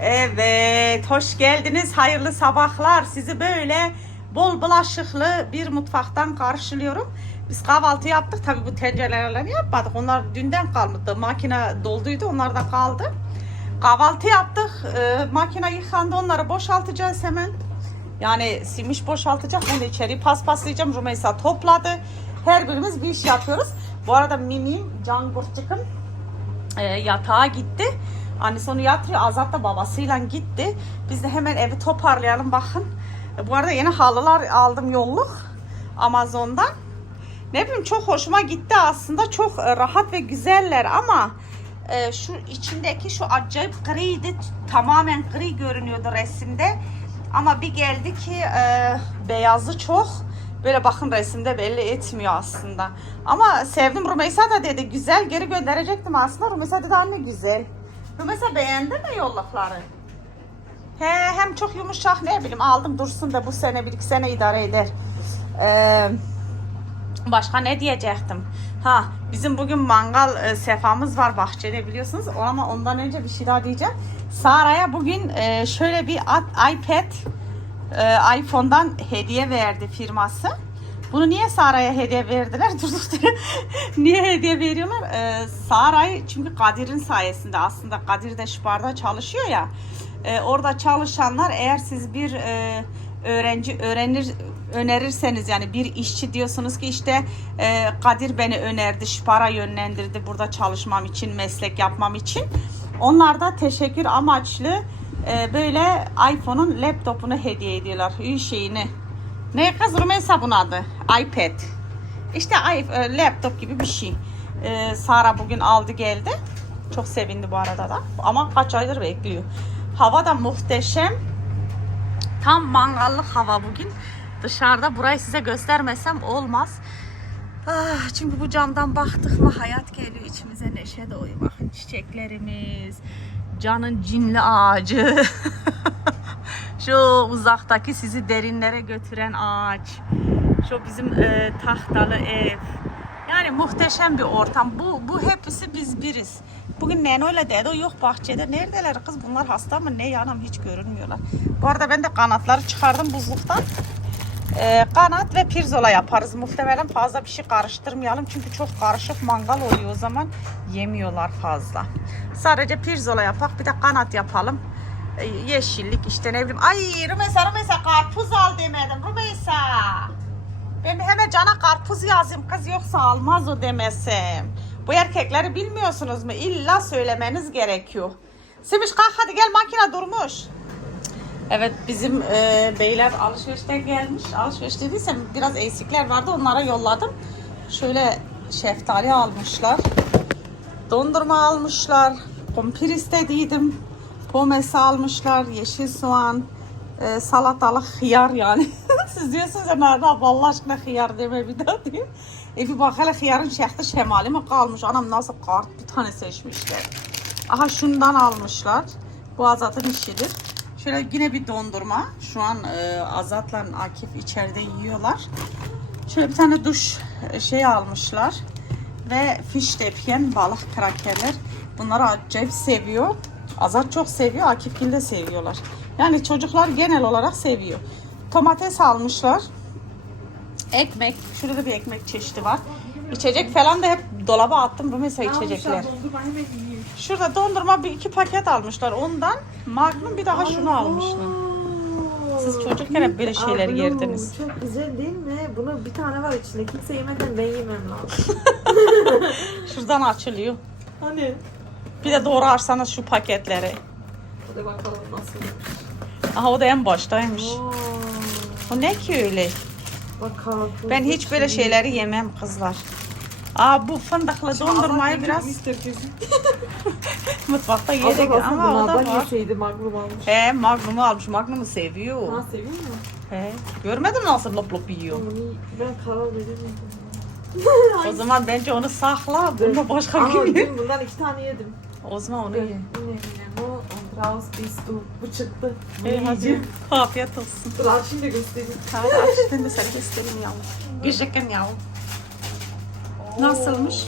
Evet, hoş geldiniz. Hayırlı sabahlar. Sizi böyle bol bulaşıklı bir mutfaktan karşılıyorum. Biz kahvaltı yaptık. Tabii bu tencerelerle yapmadık. Onlar dünden kalmıştı. Makine dolduydu. Onlar da kaldı. Kahvaltı yaptık. Ee, makine yıkandı. Onları boşaltacağız hemen. Yani simiş boşaltacak. Ben de içeriği paspaslayacağım. Rümeysa topladı. Her birimiz bir iş yapıyoruz. Bu arada Mimim, Can Burçuk'um e, yatağa gitti. Annesi onu yatırıyor. Azat da babasıyla gitti. Biz de hemen evi toparlayalım bakın. E, bu arada yeni halılar aldım yolluk Amazon'dan. Ne bileyim çok hoşuma gitti aslında. Çok e, rahat ve güzeller ama e, şu içindeki şu acayip griydi. Tamamen gri görünüyordu resimde. Ama bir geldi ki e, beyazı çok. Böyle bakın resimde belli etmiyor aslında. Ama sevdim Rumeysa da dedi güzel geri gönderecektim aslında. Rumeysa dedi anne güzel. Rumeysa beğendi mi yollukları? He, hem çok yumuşak ne bileyim aldım dursun da bu sene bir iki sene idare eder. Ee, başka ne diyecektim? Ha bizim bugün mangal e, sefamız var bahçede biliyorsunuz. Ama ondan önce bir şey daha diyeceğim. Sara'ya bugün e, şöyle bir iPad e, iPhone'dan hediye verdi firması. Bunu niye Sara'ya hediye verdiler? Durduk niye hediye veriyorlar? Ee, Sara'yı çünkü Kadir'in sayesinde aslında Kadir de şu barda çalışıyor ya. Ee, orada çalışanlar eğer siz bir e, öğrenci öğrenir önerirseniz yani bir işçi diyorsunuz ki işte e, Kadir beni önerdi, Şpara yönlendirdi burada çalışmam için, meslek yapmam için. Onlar da teşekkür amaçlı e, böyle iPhone'un laptopunu hediye ediyorlar. Ü şeyini. Ne kız Rümeysa bunun adı? iPad. İşte e, laptop gibi bir şey. E, Sara bugün aldı geldi. Çok sevindi bu arada da. Ama kaç aydır bekliyor. Hava da muhteşem. Tam mangallık hava bugün. Dışarıda burayı size göstermesem olmaz. Ah, çünkü bu camdan baktık mı hayat geliyor içimize neşe doğuyor. Bakın çiçeklerimiz, canın cinli ağacı. Şu uzaktaki sizi derinlere götüren ağaç. Şu bizim e, tahtalı ev. Yani muhteşem bir ortam. Bu bu hepsi biz biriz. Bugün Neno ile Dedo yok bahçede. Neredeler kız? Bunlar hasta mı? Ne yanım hiç görünmüyorlar. Bu arada ben de kanatları çıkardım buzluktan. Ee, kanat ve pirzola yaparız. Muhtemelen fazla bir şey karıştırmayalım. Çünkü çok karışık mangal oluyor o zaman. Yemiyorlar fazla. Sadece pirzola yapak. Bir de kanat yapalım. Ee, yeşillik işte ne bileyim. Ay Rümeysa Rümeysa karpuz al demedim. Rümeysa. Ben hemen cana karpuz yazayım kız yoksa almaz o demesem. Bu erkekleri bilmiyorsunuz mu? İlla söylemeniz gerekiyor. Simiş kalk hadi gel makine durmuş. Evet bizim e, beyler alışverişte gelmiş. Alışveriş dediysem biraz eksikler vardı onlara yolladım. Şöyle şeftali almışlar. Dondurma almışlar. Kumpir istediydim. Pomesi almışlar. Yeşil soğan. e, salatalık hıyar yani. Siz diyorsunuz ya nerede abi Allah aşkına hıyar deme bir daha diyeyim. E bir bak hele hıyarın şehti şemali mi kalmış? Anam nasıl kart bir tane seçmişler. Aha şundan almışlar. Bu Azat'ın işidir. Şöyle yine bir dondurma. Şu an e, Azat'la Akif içeride yiyorlar. Şöyle bir tane duş e, şey almışlar. Ve fiş tepken balık krakerler. Bunları acayip seviyor. Azat çok seviyor. Akifgil de seviyorlar. Yani çocuklar genel olarak seviyor. Domates almışlar. Ekmek. Şurada bir ekmek çeşidi var. İçecek falan da hep dolaba attım. Bu mesela içecekler. Şurada dondurma bir iki paket almışlar ondan. Magnum bir daha şunu almışlar. Siz çocukken hep böyle şeyler Aa, yerdiniz. Çok güzel değil mi? Bunun bir tane var içinde. Kimse yemeden ben yemem lazım. Şuradan açılıyor. Hani? Bir de doğrarsanız şu paketleri. Hadi bakalım nasıl. Aha o da en baştaymış. Oo, O ne ki öyle? bak karpuz. Ben hiç böyle şeyleri yemem kızlar. Aa bu fındıklı dondurmayı biraz mutfakta yedik ama o da var. yeseydi magnum almış. He Magnum'u almış. Magnum'u seviyor. Ha seviyor mu? He. Görmedin mi nasıl lop lop yiyor? Ben karar veremedim. O zaman bence onu sakla. Bunu başka gün ye. dün bundan iki tane yedim. O zaman onu ye. bu Antraus bist du. Bu çıktı. Bunu hadi. yiyeceğim. Afiyet olsun. Dur aç şimdi göstereyim. Hadi aç ben de sana göstereyim yavrum. Güzekken yavrum. Nasılmış?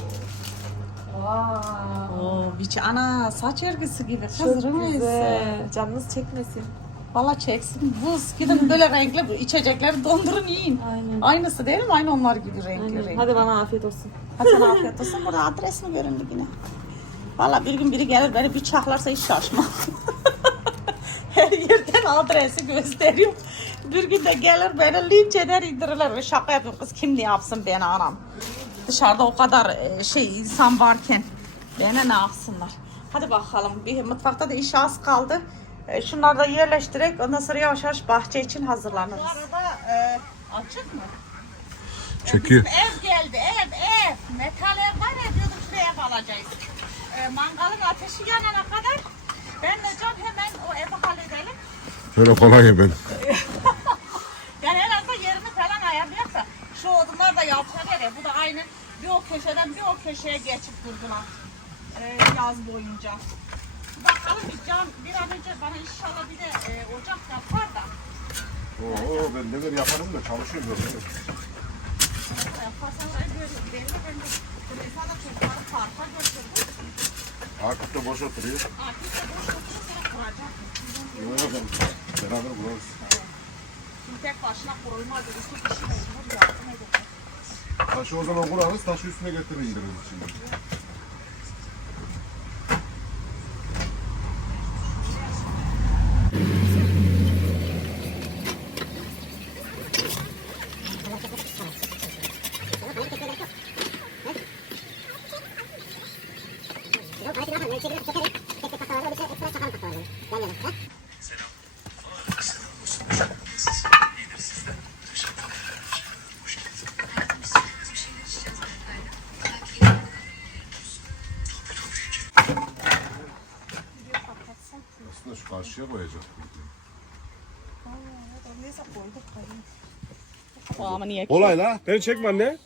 Oo, biç ana saç örgüsü gibi Çok Rümeysa. güzel. Canınız çekmesin. Valla çeksin buz. Gidin böyle renkli bu içecekleri dondurun yiyin. Aynen. Aynısı değil mi? Aynı onlar gibi renkli Aynen. renkli. Hadi bana afiyet olsun. Hadi sana afiyet olsun. Burada adres mi göründü yine? Valla bir gün biri gelir beni bir çaklarsa hiç şaşmam. Her yerden adresi gösteriyor. Bir gün de gelir beni linç eder indirirler şaka yapıyor. Kız kim ne yapsın beni anam. Dışarıda o kadar e, şey insan varken beni ne yapsınlar. Hadi bakalım bir mutfakta da iş az kaldı. E, Şunları da yerleştirerek ondan sonra yavaş yavaş bahçe için hazırlanırız. Bu arada e, açık mı? Çekiyor. Bizim ev geldi, ev, ev. Metal ev var ya diyorduk şuraya ev alacağız. Ee, mangalın ateşi yanana kadar ben de Can hemen o evi halledelim. Şöyle kolay ben. Yani en azından yerini falan ayarlayak da şu odunlar da yalçalıyor ya. Bu da aynı bir o köşeden bir o köşeye geçip durdular. Ee, yaz boyunca. Bakalım bir Can bir an önce bana inşallah bir de e, ocak yapar da. Oo ben neler yaparım da çalışıyorum. Yaparsan da böyle belli ben de Rıza da çocukları parka götürdüm. Akif de boş oturuyor. Artık da boş oturup sonra kuracak. Yok yok beraber buluruz. Şimdi tek başına kurulmaz. İki kişi mecbur yardım edecek. Taşı o zaman kurarız, taşı üstüne getirir indiririz şimdi. Aslında karşıya koyacak. Ama niye ki? Kolay la. Beni çekme anne.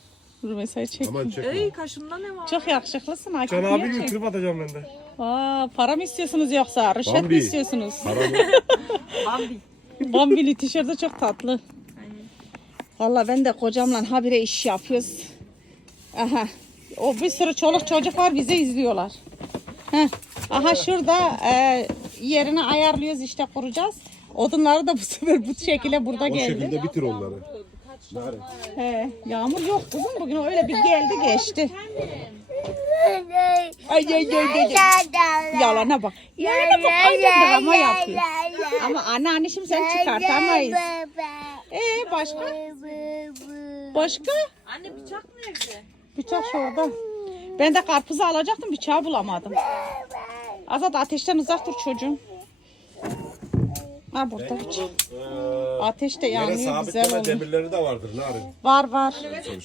Dur mesaj çek. Aman çekme. Ey kaşımda ne var? Çok yakışıklısın Akif. Can abi gibi trip atacağım ben de. Aa, para mı istiyorsunuz yoksa? Rüşvet mi istiyorsunuz? Paramı Bambi. Bambili tişörtü çok tatlı. Valla ben de kocamla habire iş yapıyoruz. Aha. O bir sürü çoluk çocuk var bizi izliyorlar. Heh. Aha şurada e, yerini ayarlıyoruz işte kuracağız. Odunları da bu sefer bu şekilde burada o geldi. şekilde bitir onları. He, yağmur yok kızım bugün öyle bir geldi geçti. Ay ay ay ay. ay. Yalana bak. Yalana bak anne drama yapıyor. Ama anneanne şimdi sen çıkartamayız. Ee başka? Başka? Anne bıçak nerede? Bıçak şurada. Ben de karpuzu alacaktım bıçağı bulamadım. Azat ateşten uzak dur çocuğum. Ha burada bıçak. Ateş de yanıyor güzel olmuş. demirleri de vardır Narin. Var var.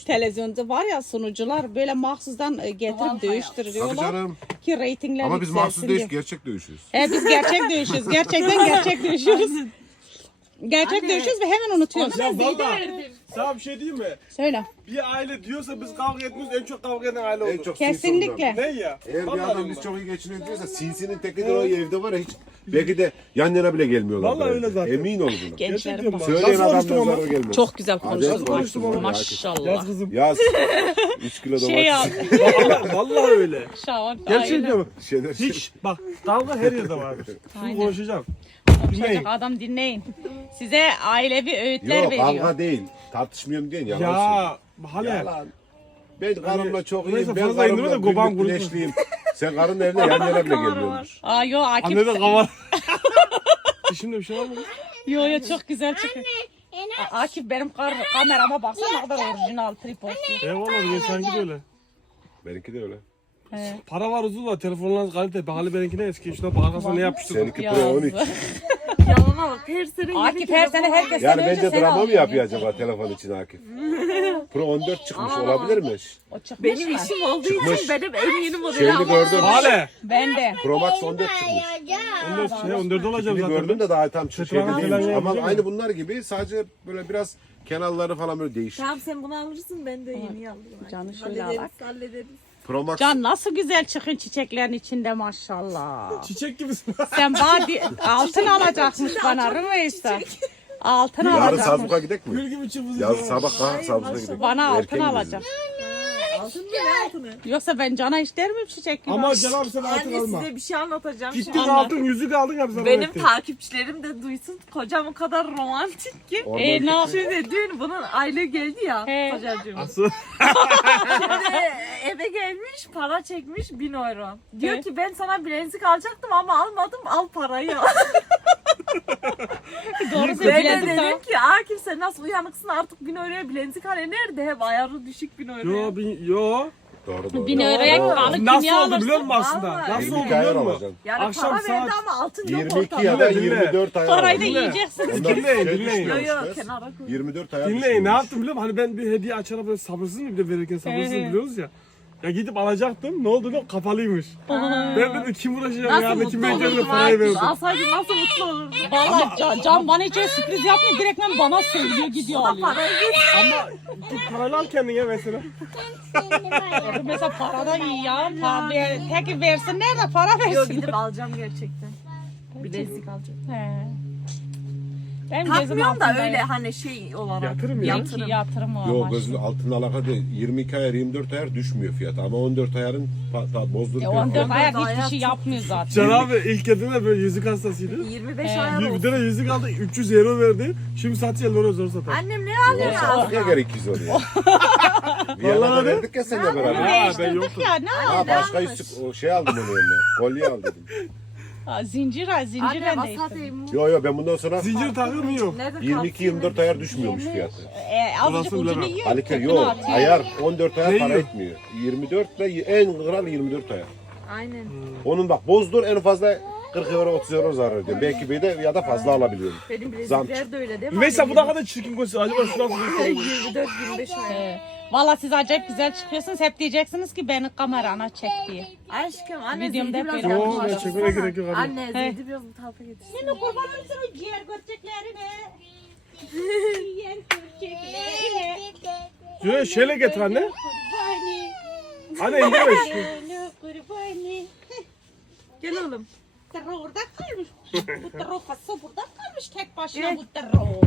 Televizyonda var ya sunucular böyle mahsusdan e, getirip Tabii dövüştürüyorlar canım. ki reytingler Ama biz yükselsin mahsus değil, diye. gerçek dövüşüyoruz. He biz gerçek dövüşüyoruz. Gerçekten gerçek dövüşüyoruz. Gerçek dövüşüyoruz ve hemen unutuyoruz. Ya valla sana bir şey diyeyim mi? Söyle. Bir aile diyorsa biz kavga etmiyoruz en çok kavga eden aile En olur. çok sinsi Kesinlikle. Ne ya? Eğer bir Vallahi adam diyorum biz çok iyi geçiniyor diyorsa sinsinin tekidir o evde var ya hiç belki de yan yana bile gelmiyorlar. Vallahi öyle zaten. Emin ol buna. Gençlerim diyorum bak. Söyleyen Nasıl adam konuştum ama? nazara gelmez. Çok güzel Acayip konuştun. konuştum ama. Maşallah. Yaz kızım. Yaz. 3 kilo domates. Şey ya. Vallahi, vallahi öyle. Şavan. Gerçek aynen. diyorum. Şeyler, Hiç bak kavga her yerde vardır. Şimdi Aynen. konuşacağım. Konuşacak Dinleyin. adam dinleyin. Size ailevi öğütler Yok veriyor. kavga değil. Tartışmıyorum diyen yalan Ya söylüyor. hale. Yalan. Ben karımla çok iyiyim. Ben fazla indirme de karımla goban günlük güneşliyim. Sen karın evde yan yana bile gelmiyormuş. Aa yo Akif. Anne de kavar. Şimdi bir şey var mı? Yo yo çok güzel çıkıyor. Aa, Akif benim kar kamerama baksana ne kadar orijinal tripod. Eyvallah ben sanki de öyle. Benimki de öyle. He. Para var uzun var telefonlarınız kalite. Bahali benimki ne eski. Şuna bak arkasına ne yapıştırdım. Seninki Ya. Pro 13. Yalana bak her sene Akif her sene herkes Yani bence drama mı yapıyor acaba telefon için Akif? Pro 14 çıkmış olabilir mi? O çıkmış Benim mı? işim olduğu Çıkmış. için benim en yeni modeli Şeyini gördüm. Hale. Ben de. Pro Max 14 çıkmış. 14 şey 14 olacağım Şimdi zaten. gördüm de daha tam şeyde Çetin değilmiş. Ama aynı bunlar gibi sadece böyle biraz kenarları falan böyle değişik. Tamam sen bunu alırsın ben de yeni alayım. Canı şöyle hallederiz, alak. hallederiz. Pro Max Can nasıl güzel çıkın çiçeklerin içinde maşallah. Çiçek gibisin. Sen bana di- altın alacakmış bana Rümeysa. Altın yarın alacakmış. Sabzuk'a gidek mi? Gül gibi çıkmışsın. Yarın sabah kalk Sabzuk'a gidelim. Bana altın alacak. Altın mı ne altını? Yoksa ben Can'a hiç der miyim çiçek gibi? Ama abi sen altın Anne alma. size bir şey anlatacağım. Gittin şimdi. altın yüzük aldın ya bize Benim öğrettin. takipçilerim de duysun. Kocam o kadar romantik ki. E ne yap- Şimdi dün bunun aylığı geldi ya He. kocacığım. Asıl. Şimdi eve gelmiş para çekmiş 1000 euro. Diyor Evet. ki ben sana bilezik alacaktım ama almadım al parayı. Doğru ben de dedim ki Akif sen nasıl uyanıksın artık 1000 euroya bilezik hani nerede hep ayarı düşük 1000 euroya. Yo, bin, yo. Doğru doğru. Bin euroya balık Nasıl kimya oldu biliyor alırsın. musun aslında? Vallahi. Nasıl 22 oldu ayar biliyor musun? alacaksın. Yani Akşam para verdi saat ama altın yok 22 ortada. ya da Dinle, dinle. 24 ayar Parayı da alacaksın. yiyeceksiniz. Ondan Dinleyin, şey dinleyin. Yo düşmüyor yo işte. kenara koy. 24 ayar Dinleyin ne yaptım biliyor musun? Hani ben bir hediye açana böyle sabırsız mıyım bir de verirken sabırsız He he. biliyoruz ya. Ya gidip alacaktım ne oldu musun? Kapalıymış. Ben dedim kim uğraşacak Nasıl ya? mutlu Kim beklediğinde olurdum parayı verdim. Alsaydım nasıl mutlu olurdum. Valla Can, Can bana hiç öyle sürpriz yapmıyor. Direktmen bana söylüyor gidiyor alıyor. Parayı. Ama git parayla al kendine mesela. Mesela para da iyi ya. Para ver, peki versinler de para Yo versin. gidip alacağım gerçekten. Bilezik alacağım. He. Benim gözüm Takmıyorum da altında öyle ya. hani şey olarak. Yatırım ya. Yatırım. Yatırım o Yok gözün altın alaka değil. 22 ayar 24 ayar düşmüyor fiyatı ama 14 ayarın pa- ta- E, bozduruyor. 14 ayak Ayar hiçbir şey yapmıyor zaten. Can abi ilk dediğinde böyle yüzük hastasıydı. 25 He. ayar Bir, tane yüzük aldı 300 euro verdi. Şimdi satıyor 50 euro zor satar. Annem ne alıyor ya ya? geri 200 oraya. Viyana'da Vallahi verdik ya sen de beraber. Ha, ben Değiştirdik yoktum. ya ne Ha başka yüzük o şey aldım onun yerine. Kolye al Zincir ha zincirle Anne değiştirdik. basatayım. Yo yo ben bundan sonra Zincir takıyor mu yok? 22-24 ayar düşmüyormuş fiyatı. E, azıcık Orasını ucunu bilemem. yiyor. Halika kökünü yok atıyor. ayar 14 ayar Ne para yiyor? etmiyor. 24 ile en kral 24 ayar. Aynen. Onun bak bozdur en fazla 40 euro 30 euro zarar ediyor. Belki bir de ya da fazla alabiliyorum. Benim Zam bilezikler de öyle değil mi? Mesela bu da kadar çirkin koşuyor. Acaba şu nasıl koşuyor? 24-25 ayar. E, Valla siz acayip güzel çıkıyorsunuz. Hep diyeceksiniz ki beni kamerana çek diye. Aşkım anne Videomda Zeyd'i hep biraz böyle Yo, yaklaştırsana. ben çekmene gerek yok anne. Anne Zeyd'i biraz bu tarafa getirsin. Seni kurban olsun o ciğer göteceklerine. ciğer göteceklerine. Şöyle şöyle getir anne. Kurbani. Anne indirme şu. Gönlü kurbani. Gel oğlum. Tırro orada kalmış. Bu tırro fası burada kalmış tek başına Evet. bu tırro.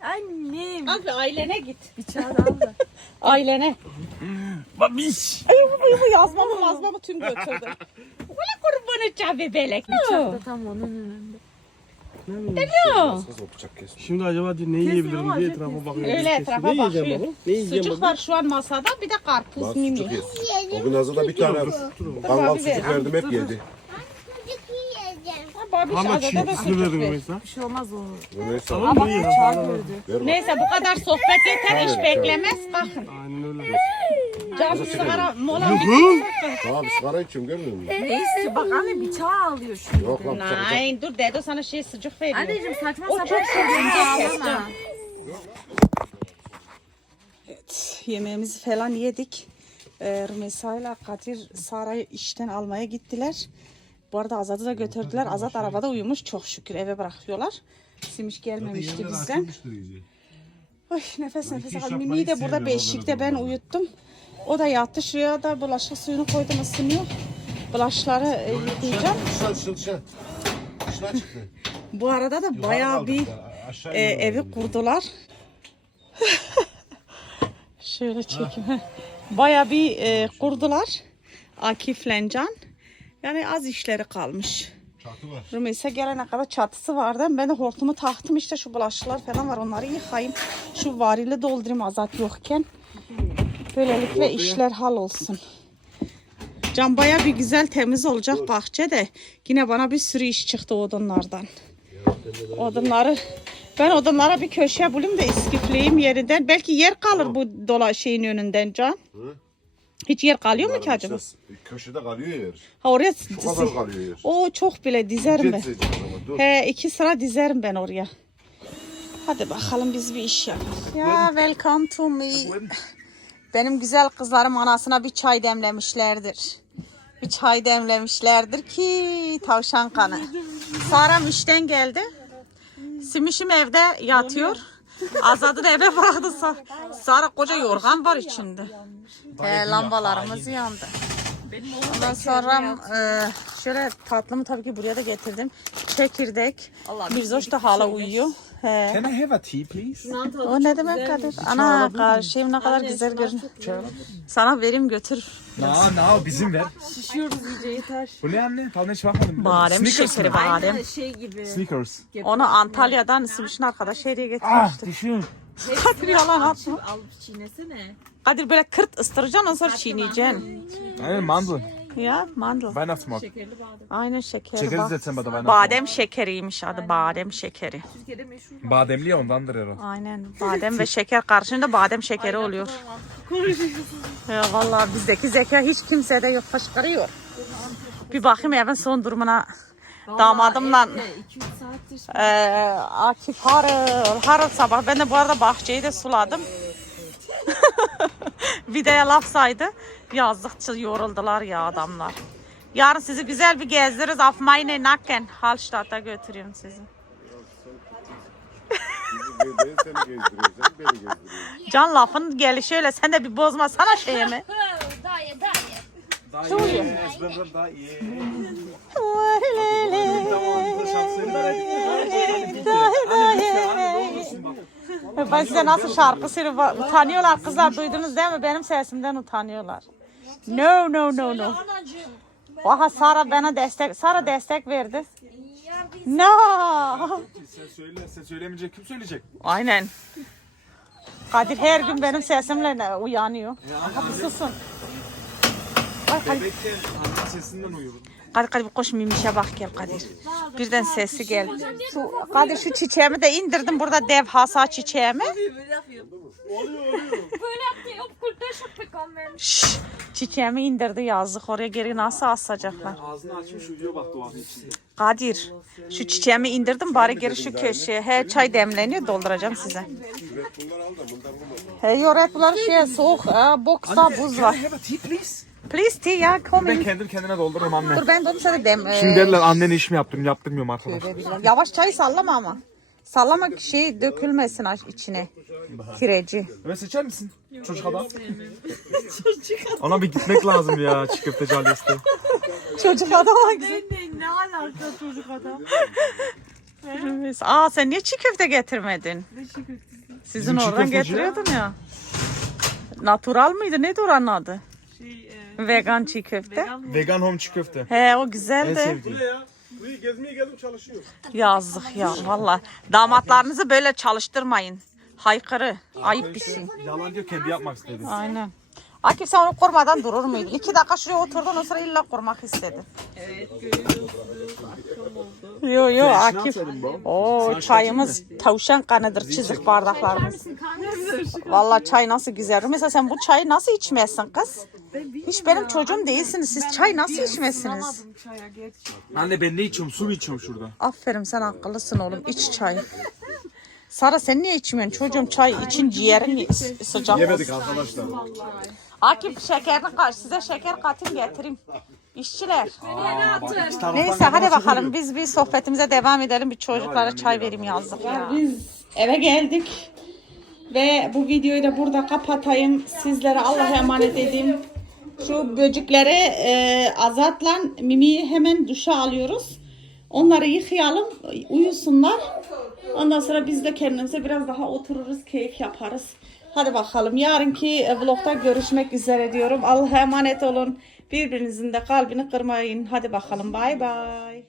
Annem. Abi ailene git. Da al da. Ailene. Babiş. Ay bu, bu yazmamı yazmamı tüm götürdü. Valla kurbanı çabe belek. Bıçak da tam onun önünde. Kesmiş. Şimdi acaba diyor ne yiyebilirim ama diye etrafa bakıyor. Öyle Kesin. etrafa Ne yiyeceğim bakıyor. baba? Ne yiyeceğim Sucuk baba? var şu an masada bir de karpuz Bak mimi. sucuk yes. O gün Hazır'da bir tane kangal sucuk verdim hep yedi. Babiş Ama adada da çiğ verdim ver. mesela. Bir şey olmaz o. Neyse iyi Bıçağı ya. gördü. ver bak. Neyse bu kadar sohbet yeter iş beklemez. Kalkın. Aynen öyle. Can sigara mola Hı? Tamam sigara içiyorum görmüyor musun? Ne istiyor? Bak anne bıçağı alıyor şimdi. Yok lan bıçak bıçak. Nein dur dedo sana şey sucuk veriyor. Anneciğim saçma O sapan çok şeyler ağlama. Yemeğimizi falan yedik. Ee, Rümeysa ile Kadir Sara'yı işten almaya gittiler. Bu arada Azat'ı da götürdüler. Azat arabada uyumuş çok şükür eve bırakıyorlar. Simiş gelmemişti bizden. Ay nefes nefes aldım. Mimi'yi de burada beşikte ben uyuttum. O da yattı. Şuraya da bulaşık suyunu koydum ısınıyor. Bulaşları e, yıkayacağım. Bu arada da bayağı bir e, evi kurdular. Şöyle çekeyim. Bayağı bir e, kurdular. Akif'le Can. Yani az işleri kalmış. Çatı var. Gelene kadar çatısı vardı. Ben de hortumu taktım işte şu bulaşıklar falan var onları yıkayayım. Şu varili doldurayım azat yokken. Böylelikle işler hal olsun. Can baya bir güzel temiz olacak bahçe de yine bana bir sürü iş çıktı odunlardan. Odunları ben odunlara bir köşe bulayım da iskifleyeyim yerinden. Belki yer kalır bu dola şeyin önünden Can. Hiç yer kalıyor mu ki acaba? İşte Köşede kalıyor yer. Ha oraya Şu kadar kalıyor yer. o çok bile dizerim ben. Dur. He iki sıra dizerim ben oraya. Hadi bakalım biz bir iş yapalım. Ya welcome to me. Benim güzel kızlarım anasına bir çay demlemişlerdir. Bir çay demlemişlerdir ki tavşan kanı. Saram işten geldi. Simişim evde yatıyor. Azad'ı da eve bıraktı. Sa- Sara koca yorgan var içinde. He, lambalarımız yandı. Ondan sonra e, şöyle tatlımı tabii ki buraya da getirdim. Çekirdek. Mirzoş da hala uyuyor. He. Can I have a tea, please? O ne demek Kadir? Ana karşıyım ne kadar güzel görünüyor. Sana vereyim götür. No, no, bizim ver. Şişiyoruz iyice yeter. Bu ne anne? Tam hiç bakmadım. Badem Snickers şekeri mi? badem. Şey gibi. Snickers. Onu Antalya'dan Siviş'in arkadaş hediye Ah, getirmişti. düşün. Kadir yalan atma. Alıp çiğnesene. Kadir böyle kırt ıstıracaksın ondan sonra çiğneyeceksin. Aynen mandel. Ya mandel. Weihnachtsmarkt. Şekerli badem. Aynen şeker. Çekeriz bak. Dezember'da Weihnachtsmarkt. Badem şekeriymiş adı badem şekeri. Türkiye'de meşhur. Bademli ya ondandır herhalde. Aynen badem ve şeker karşında badem şekeri oluyor. Ya vallahi bizdeki zeka hiç kimsede yok fışkırıyor. Bir bakayım evin son durumuna. Damadımla 2-3 saattir. eee Akif harıl harıl sabah. Ben de bu arada bahçeyi de suladım. Videoya laf saydı. Yazdıkça yoruldular ya adamlar. Yarın sizi güzel bir gezdiririz. Auf meine Nacken. Hallstatt'a götürüyorum sizi. Can lafın gelişi öyle. Sen de bir bozmasana şeyimi. Daje, daje. Ben size nasıl şarkı söylüyorum. Utanıyorlar kızlar. Duydunuz değil mi? Benim sesimden utanıyorlar. No no no no. Oha Sara bana destek Sara destek verdi. No. Sen söyle, sen söylemeyecek kim söyleyecek? Aynen. Kadir her gün benim sesimle ne- uyanıyor. Hadi susun. Ay, Kadir, Bebekken anne sesinden uyuyorum. Kadir, Kadir koş Mimiş'e bak gel Kadir. Birden sesi gel. Şu, Kadir şu çiçeğimi de indirdim burada çiçeğimi. Okulda çok bekommen. Şşş, çiçeğimi indirdi yazdık oraya geri nasıl asacaklar. Ağzını açmış uyuyor bak doğanın içinde. Kadir şu çiçeğimi indirdim bari geri şu köşeye. He çay demleniyor dolduracağım size. He yoret bunlar şey soğuk. Ha, boksa buz var. Can I have a tea, please? Please tea ya Ben come kendim kendine doldururum anne. Dur ben de onu sana dem. Şimdi ee, derler annene iş mi yaptım yaptırmıyorum arkadaş. Yavaş çayı sallama ama. Sallama ki şey dökülmesin içine. Kireci. Ömer seçer misin? Çocuk adam. Ona bir gitmek lazım ya çiğ köfteci Alias'ta. Çocuk adama güzel. Ne, ne alaka çocuk adam? Aa sen niye çiğ köfte getirmedin? Ne. Sizin çiğ oradan köfteci ya. Natural mıydı? Neydi oranın adı? Vegan çiğ köfte. vegan home çiğ köfte. He o En güzeldi. sevdiğim. Ne ya? Burayı gezmeye geldim çalışıyor. Yazdık ya valla. Damatlarınızı böyle çalıştırmayın. Haykırı. Ayıp bir şey. Yalan diyor kendi yapmak istedi. Aynen. Akif sen onu kurmadan durur muydun? İki dakika şuraya oturdun ondan sonra illa kurmak istedin. Evet görüyorsunuz. Akşam oldu. Yo yo Akif. Oo çayımız tavşan kanıdır çizik bardaklarımız. Vallahi çay nasıl güzel. Mesela sen bu çayı nasıl içmezsin kız? Hiç benim çocuğum değilsiniz. Siz çay nasıl içmezsiniz? Anne ben ne içiyorum? Su mu içiyorum şurada? Aferin sen akıllısın oğlum. İç çay. Sara sen niye içmiyorsun? Çocuğum çay için ciğerin sıcak Yemedik olsun. arkadaşlar. Akif şekerini kaç. Size şeker katayım getireyim. İşçiler. Neyse hadi bakalım biz bir sohbetimize devam edelim. Bir çocuklara çay vereyim yazdık ya. Biz eve geldik. Ve bu videoyu da burada kapatayım. Sizlere Allah'a emanet edeyim. Şu böcekleri e, Azat'la Mimi'yi hemen duşa alıyoruz. Onları yıkayalım, uyusunlar. Ondan sonra biz de kendimize biraz daha otururuz, keyif yaparız. Hadi bakalım. Yarınki e, vlogda görüşmek üzere diyorum. Allah'a emanet olun. Birbirinizin de kalbini kırmayın. Hadi bakalım. Bay bay.